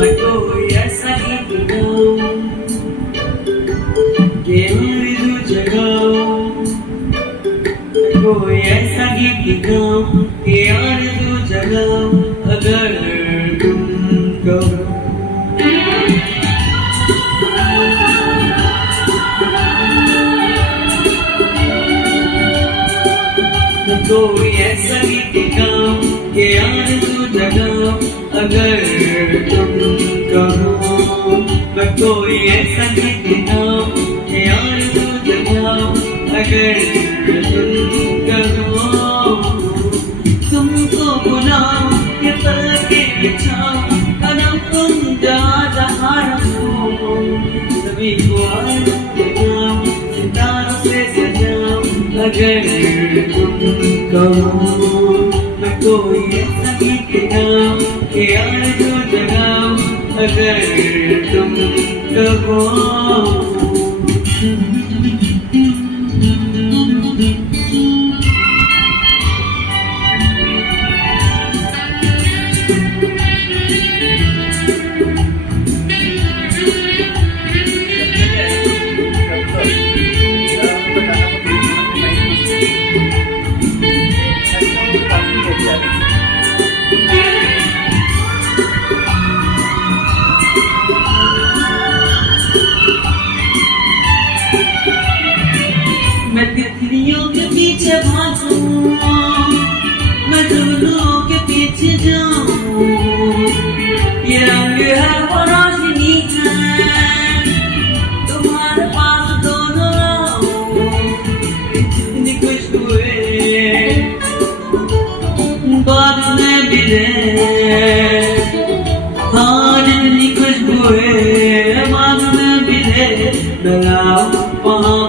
मैं कोई ऐसा गीत गाऊं कि आरज़ू जगाऊं। मैं कोई ऐसा गीत गाऊं कि आरज़ू जगाऊं अगर तुम कहो। कोई ऐसा गीत गाऊं कि आरज़ू जगाऊं अगर तुम कहो। मैं कोई ऐसा गीत गाऊं कि आरज़ू जगाऊं अगर तुम कहो। तुमको बुलाऊं ये पलकें बिछाऊं कदम तुम जहाँ रखो। सभी को आरज़ू जगाऊं सितारों से सजाऊं अगर तुम कहो। मैं कोई ऐसा गीत गाऊं कि आरज़ू जगाऊं अगर तुम कहो। मैं तितलियों के पीछे भागूं, मैं धुलों के पीछे जाऊं। ये रंग है वो रोशनी है, तुम्हारे पास दोनों लाऊं। जितनी खुशबुएं बाद में मिले, हाँ जितनी खुशबुएं बाद में मिले। लगाओ वहाँ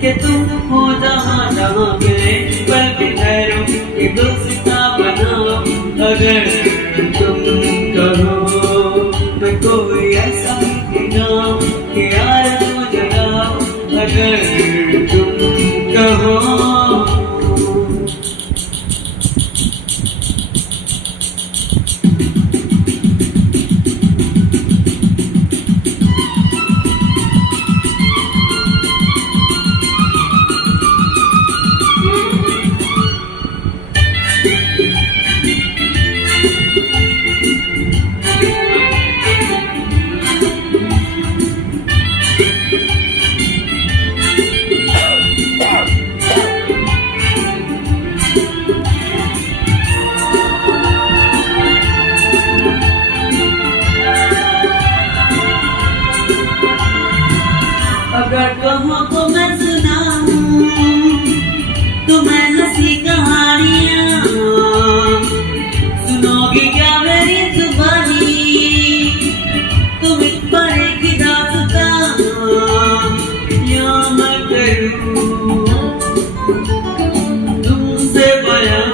कि तुम हो जहाँ जहाँ मिले, पल के ठहरो कि दोस्ता बनाओ अगर तुम कहो। मैं कोई ऐसा गीत गाऊं कि आरज़ू जगाऊं अगर तुम कहो। अगर कहो तो मैं सुनाऊं तुम्हें हंसी कहानियां, सुनोगे क्या मेरी जुबानी, तुम एक परे की दास्तां या मैं करूं तुमसे बयां।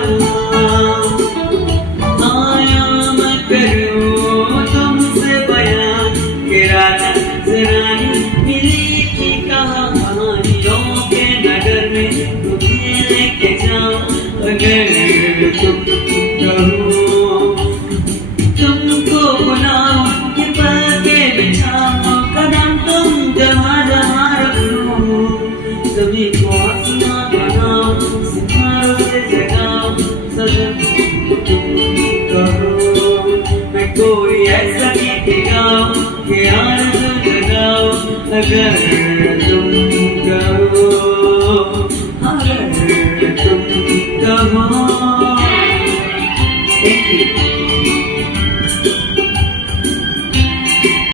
हाँ या मैं करूं तुमसे बयां कि राजा से रानी मिली कहानियों के नगर में तुम्हें लेके जाऊं अगर तुम कहो। तुमको बुलाऊं ये पलकें बिछाऊं कदम तुम जहाँ जहाँ रखो। सभी को आसमां बनाऊं सितारों से जगाऊं सजन तुम कहो। मैं कोई ऐसा गीत गाऊं कि आरज़ू जगाऊं अगर तुम